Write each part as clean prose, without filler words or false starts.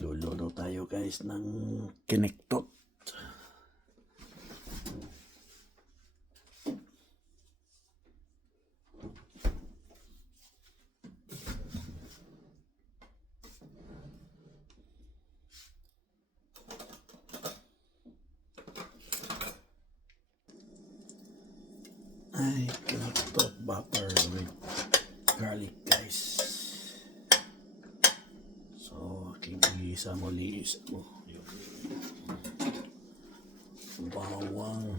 Luluto tayo guys ng kinektot. Ay, kinektot butter with garlic guys. So, aking isa mo yung bawang.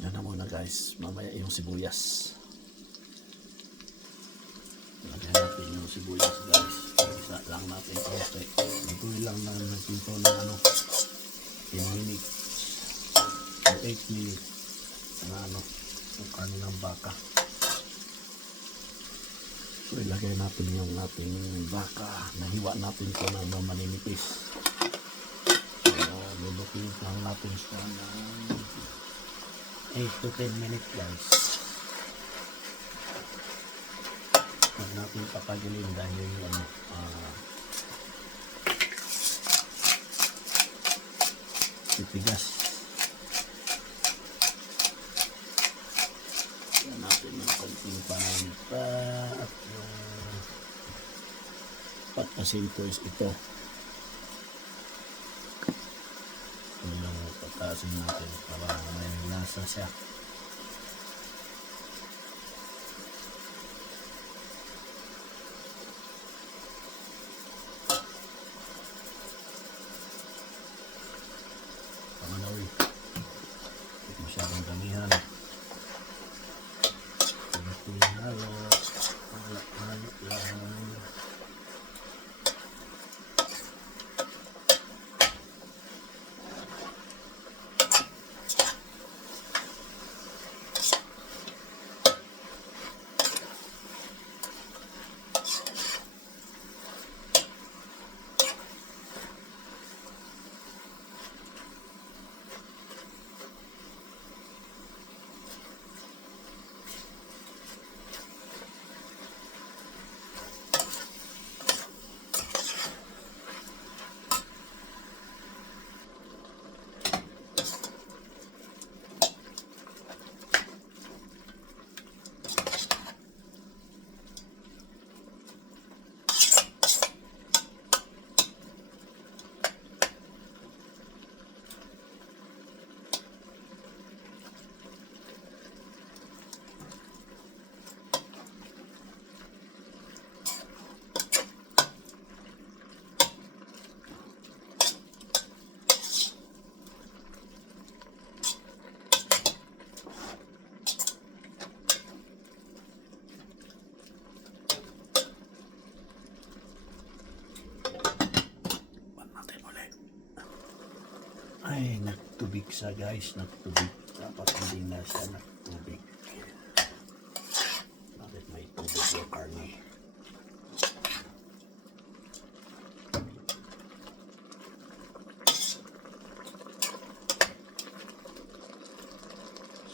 Yan na muna guys, mamaya yung sibuyas. Lagyan natin yung sibuyas guys. Isa lang natin konti. Nagtuloy lang na nagpinto ng 10 minutes o 8 minutes na yung karne ng baka. So ilagay natin yung ating baka. Nahiwa natin ko ng maninipis. So lulutin lang natin siya ng 8 to 10 minutes guys. Huwag natin papagilin dahil titigas. Yan natin yung konting paminta at yung patasin ko is ito. Patasin natin para may lasa siya. Pangalawi, hindi masyadong damihan. Halo lang. Ay, nagtubig siya guys, nagtubig. Dapat hindi na siya nagtubig. Bakit may tubig yung karne?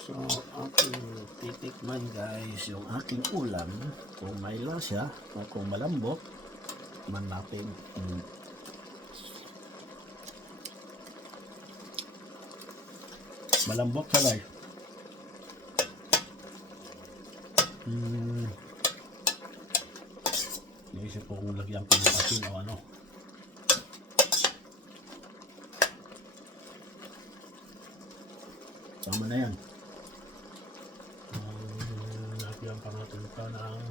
So, aking titikman guys, yung aking ulam, kung may lasa o kung malambot, man natin malambot ka guys. Naisip ko kung lagyan ko ng asin o ano. Tama na yan. Lagyan pa natin ito ng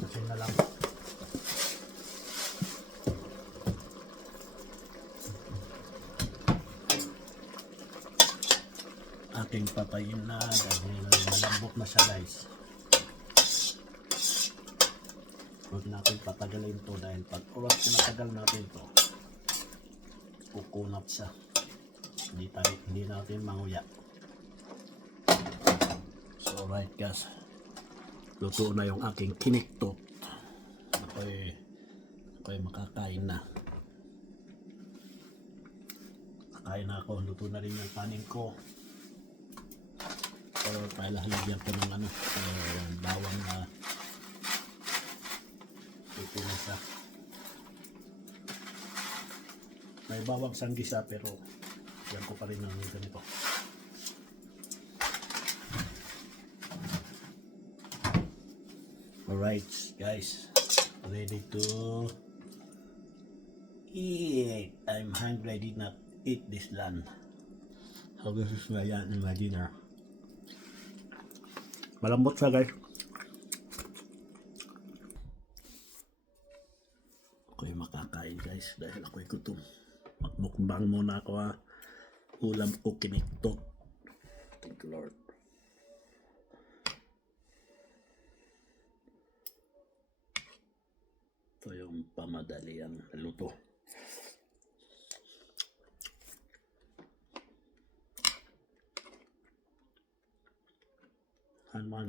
asin na lang. aking patayin na dahil malambot na siya guys. Huwag natin patagalin to dahil pag oras pinatagal natin to, kukunat siya. Hindi natin manguya. So alright guys, luto na yung aking kiniktot. Ako'y makakain na. Kakain na ako, luto na rin yung kanin ko. So pailalagyan ko ng bawang na ito na siya. May bawang sanggisa pero yan ko pa rin ng ganito. Alright guys, ready to eat. I'm hungry, I did not eat this land. So this is my dinner. Malambot siya guys. Ako'y makakain guys dahil ako'y gutom. Magmukbang muna ako ha. Ulam ko kiniktot. Thank you Lord. Ito yung pamadali ang luto. Hanman.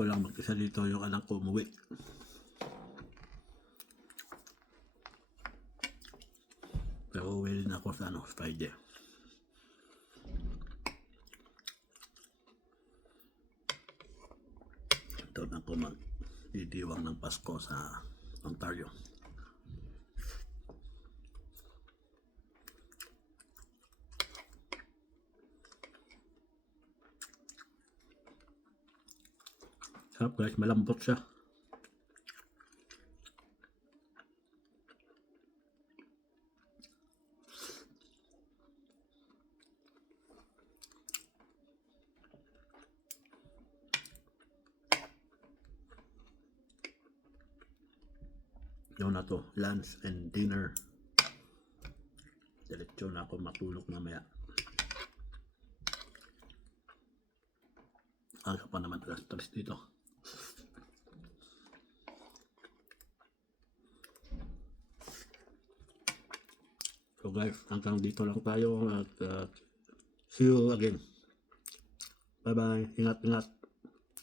Ako lang mag-isa dito, yung anak ko umuwi. Pero uwi rin ako sa Friday. Doon ako magdidiwang ng Pasko sa Ontario. Sarap guys, malambot siya. Yun na to, lunch and dinner. Diretso na ako matulog mamaya. Aga pa naman alas 3 dito. So guys, hanggang dito lang tayo at see you again. Bye bye. Ingat.